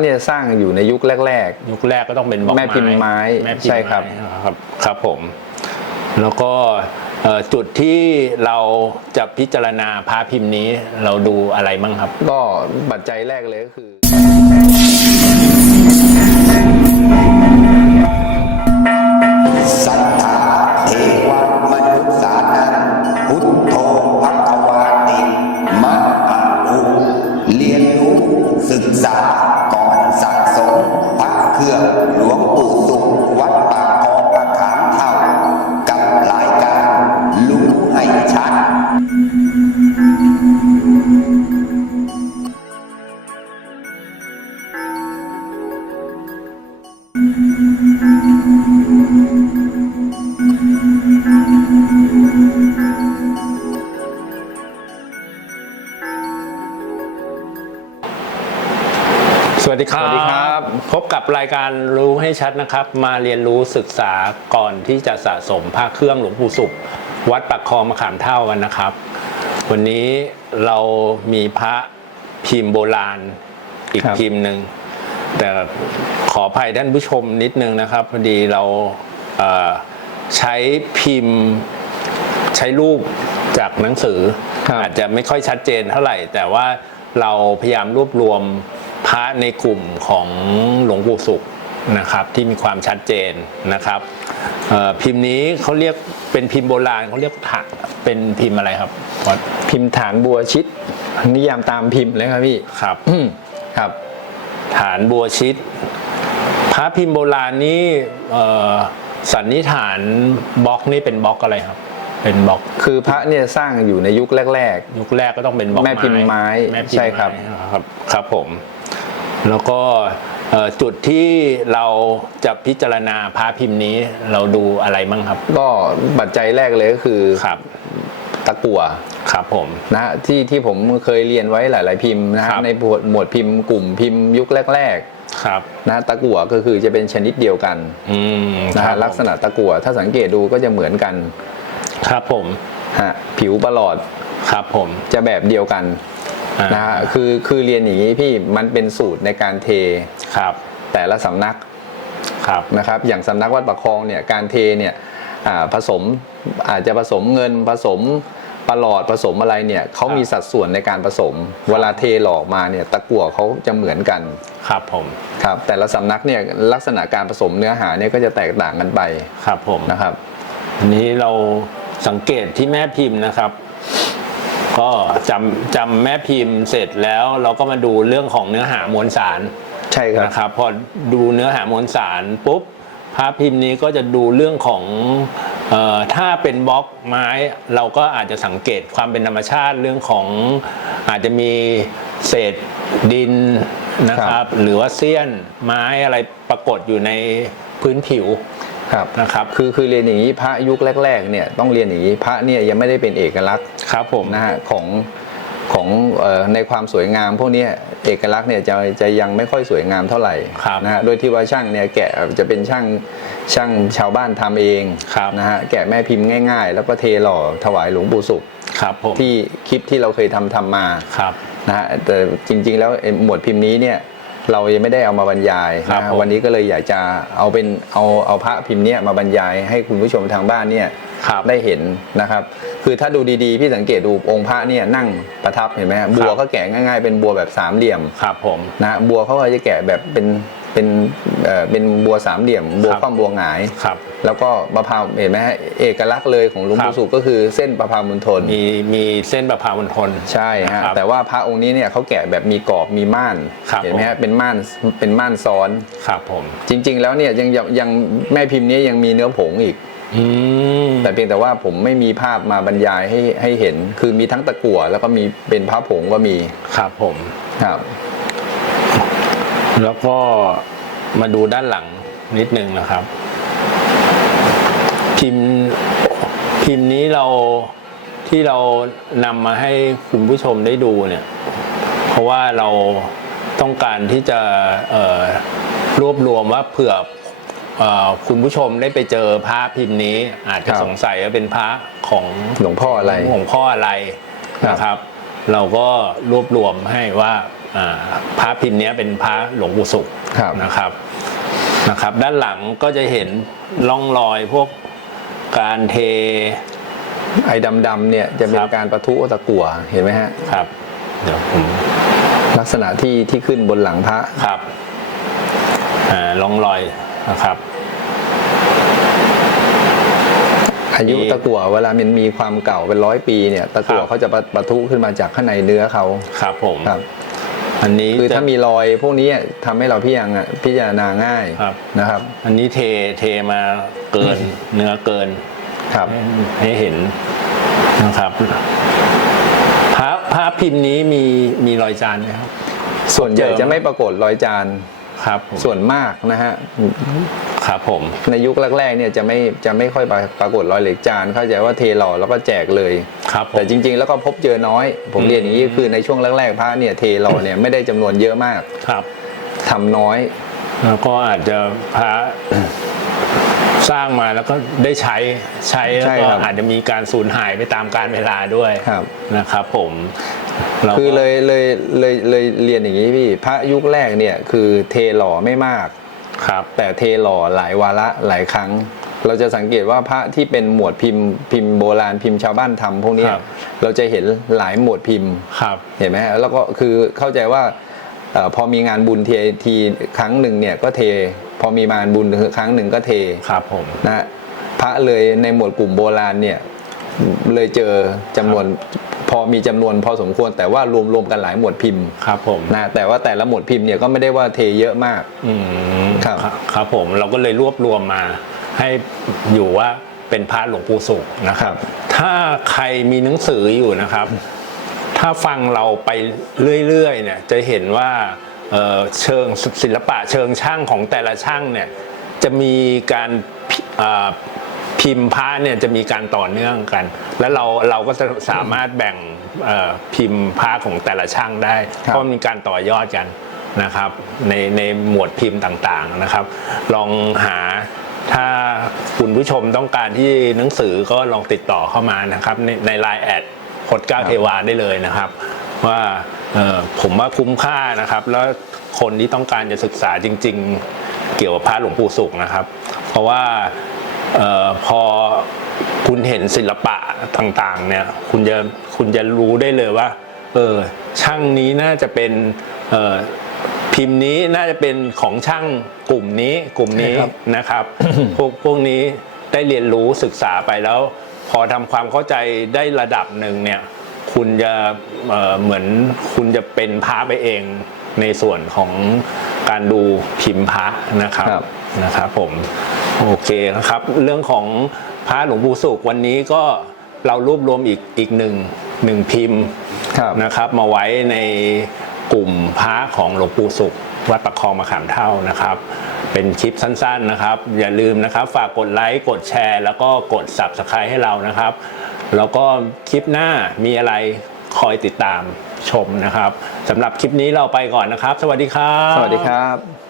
เนี่ยสร้างอยู่ในยุคแรก ยุคแรกก็ต้องเป็นบล็อกแม่พิมพ์ไม้แม่พิมพ์ใช่ครับ ไม้ครับ ครับผม แล้วก็เอ่อจุดที่เราจะพิจารณาพระพิมพ์นี้เราดูอะไรบ้างครับๆก็ปัจจัยแรกเลยก็คือ ปู่สุขวัดปากคองประขามเท่า กับรายการรู้ให้ชัด สวัสดีครับ สวัสดีค บพบกับรายการรู้ให้ชัดนะครับ มาเรียนรู้ศึกษาก่อนที่จะสะสมพระเครื่องหลวงปู่สุข วัดปักคลองมะขามเท่ากันนะครับ วันนี้เรามีพระพิมพ์โบราณอีกครับพิมพ์หนึ่งแต่ขออภัยท่านผู้ชมนิดนึงนะครับพอดีเราเอ่อใช้พิมพ์ใช้รูปจากหนังสือครับอาจจะไม่ค่อยชัดเจนเท่าไหร่ แต่ว่าเราพยายามรวบรวม พระในกลุ่มของหลวงปู่สุขนะครับที่มีความชัดเจนนะครับเอ่อพิมพ์นี้เขาเรียกเป็นพิมพ์โบราณเขาเรียกถักเป็นพิมพ์อะไรครับวัดพิมพ์ฐานบัวชิดนิยามตามพิมพ์เลยครับพี่ครับครับ ฐานบัวชิด พระพิมพ์โบราณนี้เอ่อสันนิษฐานบล็อกนี่เป็นบล็อกอะไรครับ เป็นบล็อกคือพระเนี่ยสร้างอยู่ในยุคแรกยุคแรกก็ต้องเป็นบล็อกแม่พิมพ์ไม้แม่พิมพ์ใช่ครับไม้ครับ ครับผม แล้วก็เอ่อจุดที่เราจะพิจารณาพระพิมพ์นี้เราดูอะไรบ้างครับๆก็ปัจจัยแรกเลยก็คือครับตะกั่วครับผมนะฮะที่ที่ผมเคยเรียนไว้หลาย ๆ พิมพ์นะฮะครับในหมวดหมวดพิมพ์กลุ่มพิมพ์ยุคแรกครับๆนะตะกั่วก็คือจะเป็นชนิดเดียวกันอืมนะครัฮะบลักษณะตะกั่วถ้าสังเกตดูก็จะเหมือนกัน ครับผมฮะผิวประหลอดครับผมจะแบบเดียวกันอ่า นะฮะคือคือเรียนอย่างนี้พี่มันเป็นสูตรในการเทครับ แต่ละสำนักครับนะครับ อย่างสำนักวัดประคองเนี่ยการเทเนี่ยอ่าผสมอาจจะผสมเงินผสมประหลอดผสมอะไรเนี่ยเขามีสัดส่วนในการผสม เวลาเทหลอกมาเนี่ยตะกั่วเขาจะเหมือนกันครับผมครับ แต่ละสำนักเนี่ยลักษณะการผสมเนื้อหาเนี่ยก็จะแตกต่างกันไปครับผมนะครับอันนี้เราสังเกตที่แม่พิมพ์นะครับ ก็จำจำแม่พิมพ์เสร็จแล้วเราก็มาดูเรื่องของเนื้อหามวลสารใช่ครับ นะครับ พอดูเนื้อหามวลสารปุ๊บพระพิมพ์นี้ก็จะดูเรื่องของเออถ้าเป็นบล็อกไม้เราก็อาจจะสังเกตความเป็นธรรมชาติเรื่องของอาจจะมีเศษดินนะคครัรับบหรือว่าเสี้ยนไม้อะไรปรากฏอยู่ในพื้นผิว ครับนะครับ คือคือเรียนอย่างนี้พระยุคแรกๆเนี่ยต้องเรียนอย่างนี้พระเนี่ยยังไม่ได้เป็นเอกลักษณ์ครับผมนะฮะของของเอ่อในความสวยงามพวกเนี้ยเอกลักษณ์เนี่ยจะจะยังไม่ค่อยสวยงามเท่าไหร่ครับนะฮะโดยที่ว่าช่างเนี่ยแกะจะเป็นช่างช่างชาวบ้านทำเองครับนะฮะแกะแม่พิมพ์ง่าย ๆ แล้วก็เทหล่อถวายหลวงปู่สุขครับผมที่คลิปที่เราเคยทำทำมาครับนะฮะแต่จริง ๆ แล้วไอ้หมวดพิมพ์นี้เนี่ย เรายังไม่ได้เอามาบรรยายครับนะฮะผมวันนี้ก็เลยอยากจะเอาเป็นเอาเอาพระพิมพ์เนี้ยมาบรรยายให้คุณผู้ชมทางบ้านเนี่ยครับ ได้เห็นนะครับ คือถ้าดูดีๆพี่สังเกตดูองค์พระเนี่ยนั่งประทับเห็นไหมฮะบัวเขาแกะง่าย ๆ เป็นบัวแบบสามเหลี่ยม ครับผม นะฮะบัวเขาก็จะแกะแบบเป็น เป็นเอ่อเป็นบัวสามเหลี่ยมบัวครับคว่ำบัวหงายครับแล้วก็ประพาวเห็นไหมฮะเอกลักษณ์เลยของหลวงครัปู่บสุขก็คือเส้นประพาวมณฑลมีมีเส้นประพามณฑลใช่ฮะครับแต่ว่าพระองค์นี้เนี่ยเขาแกะแบบมีกรอบมีม่านครับเห็นไหมฮะเป็นม่านเป็นม่านซ้อนครับผมจริง ๆ แล้วเนี่ยยังยังยังแม่พิมพ์นี้ยังมีเนื้อผงอีกอืมแต่เพียงแต่ว่าผมไม่มีภาพมาบรรยายให้ให้เห็น คือมีทั้งตะกั่วแล้วก็มีเป็นพระผงก็มีครับผมครับ แล้วก็มาดูด้านหลังนิดนึงนะครับ พิมพ์พิมพ์นี้เราที่เรานำมาให้คุณผู้ชมได้ดูเนี่ย เพราะว่าเราต้องการที่จะเอ่อรวบรวมว่าเผื่อเอ่อคุณผู้ชมได้ไปเจอพระพิมพ์นี้ อาจจะครับสงสัยว่าเป็นพระของหลวงพ่ออะไรหลวงพ่ออะไรครับนะครับ เราก็รวบรวมให้ว่าอ่า พระพิมพ์เนี้ยเป็นพระหลวงปู่สุขครับนะครับนะครับ ด้านหลังก็จะเห็นร่องรอยพวกการเทไอ้ดำๆเนี่ยจะเป็คนรับการประทุตะกั่วเห็นไหมฮะครับ เดี๋ยวผมลักษณะที่ที่ขึ้นบนหลังพระครับอ่าร่องรอยนะครับอายุมีตะกั่วเวลามันมีความเก่าเป็นร้อยปีเนี่ย ตะกั่วครับเขาจะปะปะทุขึ้นมาจากข้างในเนื้อเขาครับผมครับ อันนี้คือจะถ้ามีรอยพวกนี้ทำให้เราพิจารณาพิจารณาง่ายครับนะครับ อันนี้เทเทมาเกินเนื้อเกินครับให้เห็นนะครับพระพระพิมพ์นี้มีมีรอยจานไหมครับส่วนใหญ่เจิมจะไม่ปรากฏรอยจานครับผมส่วนมากนะฮะครับผม ในยุคแรกๆเนี่ยจะไม่จะไม่ค่อยปรากฏรอยเหล็กจาน เข้าใจว่าเทหล่อแล้วก็แจกเลยครับผมแต่จริงๆ แล้วก็พบเจอน้อยผมอืมเรียนอย่างนี้คือในช่วงแรกๆพระเนี่ยเทหล่อเนี่ยไม่ได้จำนวนเยอะมากครับทำน้อย แล้วก็อาจจะพระสร้างมาแล้วก็ได้ใช้ใช้แล้วใช่ก็ครับอาจจะมีการสูญหายไปตามกาลเวลาด้วยครับนะครับ ผมราก็คือเลยเลยเลยเลยเรียนอย่างนี้พี่ พระยุคแรกเนี่ยคือเทหล่อไม่มาก ครับแต่เทหล่อหลายวาระหลายครั้ง เราจะสังเกตว่าพระที่เป็นหมวดพิมพ์พิมพ์โบราณพิมพ์ชาวบ้านทำพวกเนี้ยครับเราจะเห็นหลายหมวดพิมพ์ครับเห็นไหมฮะแล้วก็คือเข้าใจว่าเอ่อพอมีงานบุญเททีครั้งหนึ่งเนี่ยก็เท พอมีงานบุญครั้งหนึ่งก็เท ครับผม นะฮะพระเลยในหมวดกลุ่มโบราณเนี่ยเลยเจอจำนวน พอมีจำนวนพอสมควรแต่ว่ารวมรวมๆกันหลายหมวดพิมพ์ครับผมนะแต่ว่าแต่ละหมวดพิมพ์เนี่ยก็ไม่ได้ว่าเทเยอะมากอืมครับครับผมเราก็เลยรวบรวมมา ให้อยู่ว่าเป็นพระหลวงปู่สุขนะครับ ถ้าใครมีหนังสืออยู่นะครับ ถ้าฟังเราไปเรื่อยๆเนี่ยจะเห็นว่าเอ่อเชิงศิลปะเชิงช่างของแต่ละช่างเนี่ยจะมีการ พิอ่าพิมพ์พระเนี่ยจะมีการต่อเนื่องกัน แล้วเราเราก็จะสามารถแบ่งเอ่อพิมพ์พระของแต่ละช่างได้ครับเพราะมีการต่อยอดกันนะครับในในหมวดพิมพ์ต่างๆนะครับ ลองหาถ้าคุณผู้ชมต้องการที่หนังสือก็ลองติดต่อเข้ามานะครับ ในในไลน์แอดพดก้าเทวาได้เลยนะครับ ว่าเอ่อผมว่าคุ้มค่านะครับ แล้วคนที่ต้องการจะศึกษาจริง ๆ เกี่ยวกับพระหลวงปู่สุขนะครับ เพราะว่าเออพอคุณเห็นศิลปะต่างๆเนี่ยคุณจะคุณจะรู้ได้เลยว่าเออช่างนี้น่าจะเป็นเอ่อพิมพ์นี้น่าจะเป็นของช่างกลุ่มนี้กลุ่มนี้ใช่ครับนะครับพวกพวกนี้ได้เรียนรู้ศึกษาไปแล้ว พอทำความเข้าใจได้ระดับหนึ่งเนี่ยคุณจะเอ่อเหมือนคุณจะเป็นพระไปเองในส่วนของการดูพิมพ์พระนะครับครับนะครับผม โอเคนะครับ เรื่องของพระหลวงปู่สุขวันนี้ก็เรารวบรวมอีกอีกหนึ่งหนึ่งพิมพ์ครับนะครับ มาไว้ในกลุ่มพระของหลวงปู่สุข วัดประคองมะขามเท่านะครับ เป็นคลิปสั้นๆนะครับ อย่าลืมนะครับ ฝากกดไลค์กดแชร์ แล้วก็กด subscribe ให้เรานะครับ แล้วก็คลิปหน้ามีอะไรคอยติดตามชมนะครับสำหรับคลิปนี้เราไปก่อนนะครับ สวัสดีครับ สวัสดีครับ